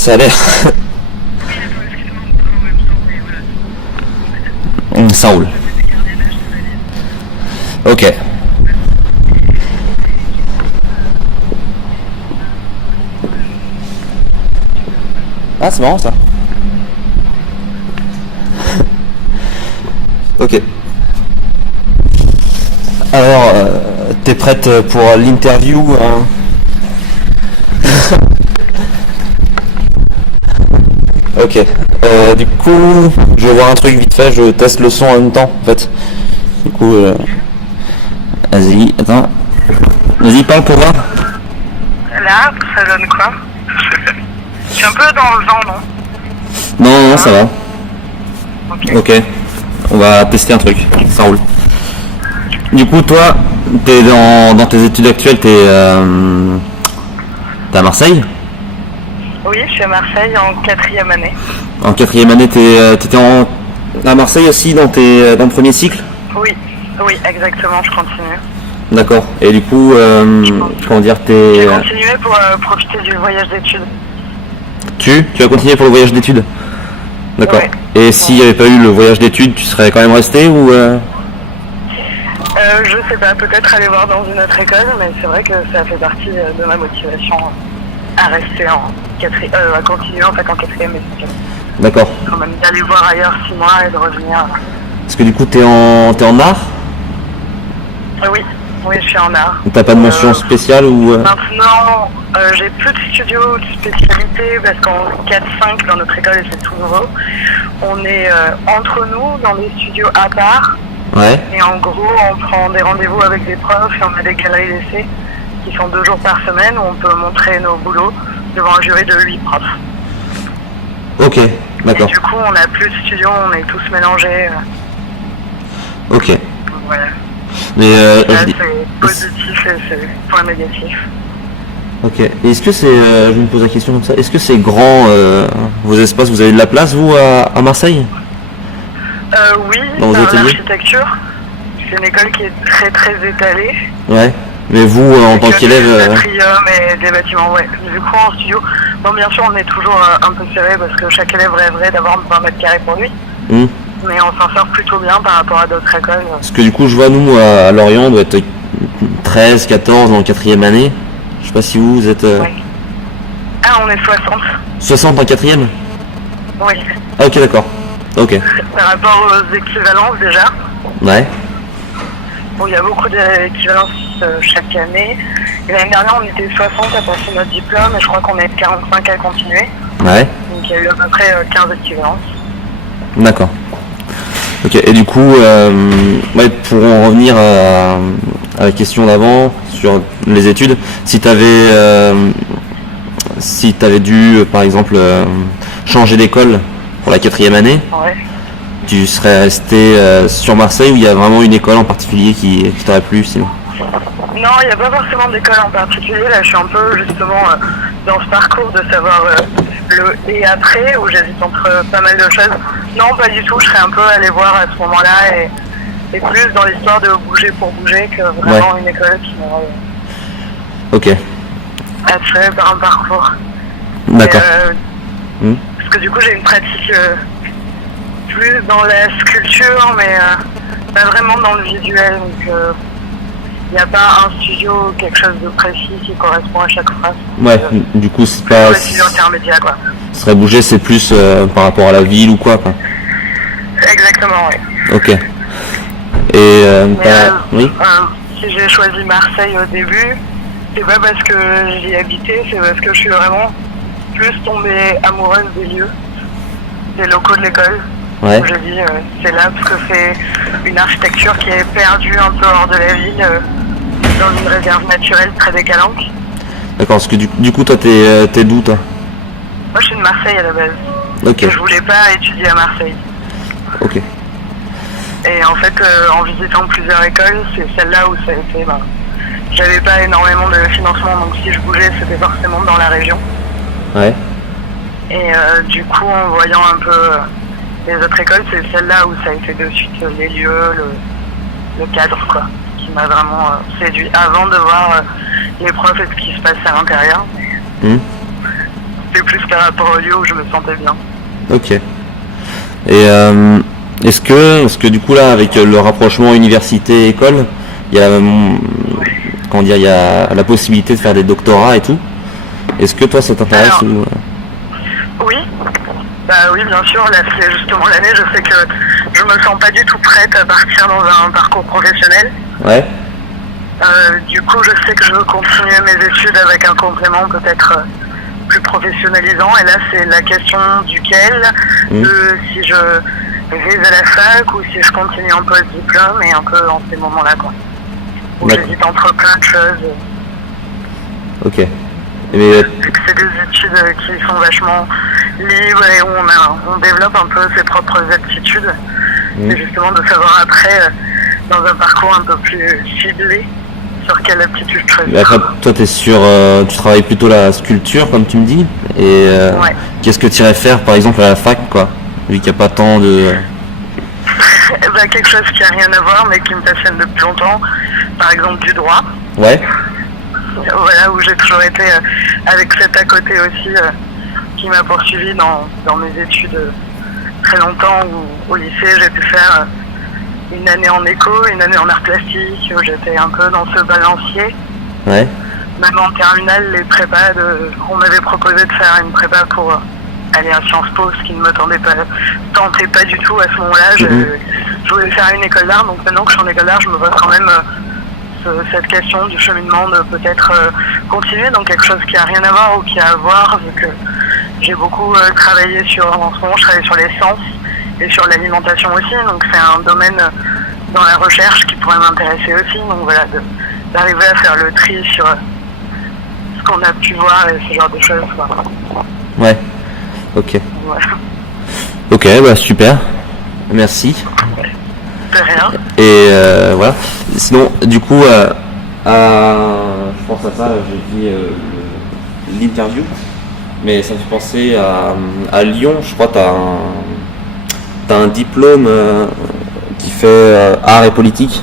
ça a l'air. Ça roule. Ok. Ah, c'est marrant ça. Ok. Alors, t'es prête pour l'interview hein? Ok. Du coup, je vais voir un truc vite fait, je teste le son en même temps, en fait. Du coup, vas-y, attends. Vas-y, parle pour voir. Là, ça donne quoi? Je suis un peu dans le vent, non? Non, ça va. Ok. Ok. On va tester un truc, ça roule. Du coup, toi, t'es dans tes études actuelles, t'es à Marseille. Oui, je suis à Marseille en 4e année. En 4e année, t'étais à Marseille aussi dans le premier cycle. Oui, oui, exactement, je continue. D'accord. Et du coup, comment dire, J'ai continué pour profiter du voyage d'études. Tu vas continuer pour le voyage d'études. D'accord. Ouais. Et s'il n'y avait pas eu le voyage d'études, tu serais quand même resté ou Je sais pas, peut-être aller voir dans une autre école, mais c'est vrai que ça fait partie de ma motivation à rester à continuer en fait en 4e études. D'accord. Quand même d'aller voir ailleurs 6 mois et de revenir. Parce que du coup, t'es en art. Oui, oui, je suis en art. T'as pas de mention spéciale ou Maintenant, j'ai plus de studio de spécialité parce qu'en 4-5 dans notre école et c'est tout nouveau. On est entre nous dans des studios à part. Ouais. Et en gros, on prend des rendez-vous avec des profs et on a des galeries d'essais qui sont 2 jours par semaine où on peut montrer nos boulots devant un jury de 8 profs. Ok, Et d'accord. du coup, on n'a plus de studio, on est tous mélangés. Ok. Donc voilà. Mais Là, c'est positif et c'est point négatif. ok. Et est-ce que c'est, je me pose la question comme ça, est-ce que c'est grand vos espaces, vous avez de la place vous à Marseille? Oui, Dans vos dans ateliers l'architecture. C'est une école qui est très très étalée. Ouais. Mais vous, en tant qu'élève, L'atrium et des bâtiments, ouais. Du coup, en studio, bon, bien sûr, on est toujours un peu serré parce que chaque élève rêverait d'avoir 20 mètres carrés pour lui. Mais on s'en sort plutôt bien par rapport à d'autres écoles. parce que du coup, je vois nous à Lorient, on doit être 13, 14 en 4e année. Je sais pas si vous êtes Ouais. Ah, on est 60. 60 en 4e. Oui. Ah ok, d'accord. Ok. Par rapport aux équivalences déjà. Ouais. Bon, il y a beaucoup d'équivalences chaque année. Et l'année dernière, on était 60 à passer notre diplôme et je crois qu'on est 45 à continuer. Ouais. Donc il y a eu à peu près 15 équivalences. D'accord. Ok. Et du coup, ouais, pour en revenir à la question d'avant sur les études, si t'avais dû, par exemple, changer d'école pour la 4e année, Ouais. tu serais resté sur Marseille ou il y a vraiment une école en particulier qui t'aurait plu sinon? Non, il n'y a pas forcément d'école en particulier. Là, je suis un peu justement dans ce parcours de savoir le et après, où j'hésite entre pas mal de choses. Non, pas du tout. Je serais un peu allé voir à ce moment-là et plus dans l'histoire de bouger pour bouger que vraiment une école qui m'aurait Ok. attiré par un parcours. D'accord. Parce que du coup, j'ai une pratique plus dans la sculpture, mais pas vraiment dans le visuel. Donc, il n'y a pas un studio ou quelque chose de précis qui correspond à chaque phrase. Ouais, du coup, c'est Plutôt pas. les studios intermédiaires, quoi. Ce serait bouger, c'est plus par rapport à la ville ou quoi. Exactement, oui. Ok. Et oui. Si j'ai choisi Marseille au début, c'est pas parce que j'y habitais, c'est parce que je suis vraiment plus tombée amoureuse des lieux, des locaux de l'école. Ouais. Je dis, c'est là parce que c'est une architecture qui est perdue un peu hors de la ville, dans une réserve naturelle très des Calanques. D'accord, parce que du coup, toi, t'es d'où, toi? Moi, je suis de Marseille à la base. Ok. Et je voulais pas étudier à Marseille. Ok. Et en fait, en visitant plusieurs écoles, c'est celle-là où ça a été. J'avais pas énormément de financement, donc si je bougeais, c'était forcément dans la région. Ouais. Et du coup, en voyant un peu les autres écoles, c'est celle-là où ça a été de suite les lieux, le cadre, quoi, qui m'a vraiment séduit avant de voir les profs et ce qui se passe à l'intérieur. C'était plus par rapport au lieu où je me sentais bien. Ok. Et est-ce que du coup là, avec le rapprochement université-école, il y a, comment dire, il y a la possibilité de faire des doctorats et tout. Est-ce que toi ça t'intéresse Alors, ou... Oui, bah oui, bien sûr. Là, c'est justement l'année. Je sais que je me sens pas du tout prête à partir dans un parcours professionnel. Ouais. Du coup, je sais que je veux continuer mes études avec un complément peut-être plus professionnalisant. Et là, c'est la question duquel, de si je vais à la fac ou si je continue un peu le diplôme et un peu en ces moments-là, quoi. Où j'hésite entre plein de choses. Ok. Mais... Vu que c'est des études qui sont vachement libres et où on développe un peu ses propres aptitudes. C'est justement de savoir après, dans un parcours un peu plus ciblé, sur quelle aptitude choisir. Après, toi, tu travailles plutôt la sculpture, comme tu me dis. Et Ouais. qu'est-ce que tu irais faire, par exemple, à la fac, quoi, vu qu'il n'y a pas tant de... Bah, quelque chose qui n'a rien à voir, mais qui me passionne depuis longtemps. Par exemple, du droit. Ouais. Voilà, où j'ai toujours été avec cet à côté aussi, qui m'a poursuivi dans mes études très longtemps. Où, au lycée, j'ai pu faire une année en éco, une année en art plastique, où j'étais un peu dans ce balancier. Ouais. Même en terminale, les prépas, on m'avait proposé de faire une prépa pour aller à Sciences Po, ce qui ne me tentait pas du tout à ce moment-là. Je voulais faire une école d'art, donc maintenant que je suis en école d'art, je me pose quand même cette question du cheminement de peut-être continuer dans quelque chose qui a rien à voir ou qui a à voir, vu que j'ai beaucoup travaillé en ce moment, je travaille sur les sens et sur l'alimentation aussi, donc c'est un domaine dans la recherche qui pourrait m'intéresser aussi, donc voilà, d'arriver à faire le tri sur ce qu'on a pu voir et ce genre de choses, quoi. Ouais. Ok. Voilà. Ok, bah super. Merci. De rien. Et voilà. Sinon, du coup, je pense à ça, j'ai dit l'interview, mais ça me fait penser à Lyon, je crois, t'as un diplôme qui fait art et politique.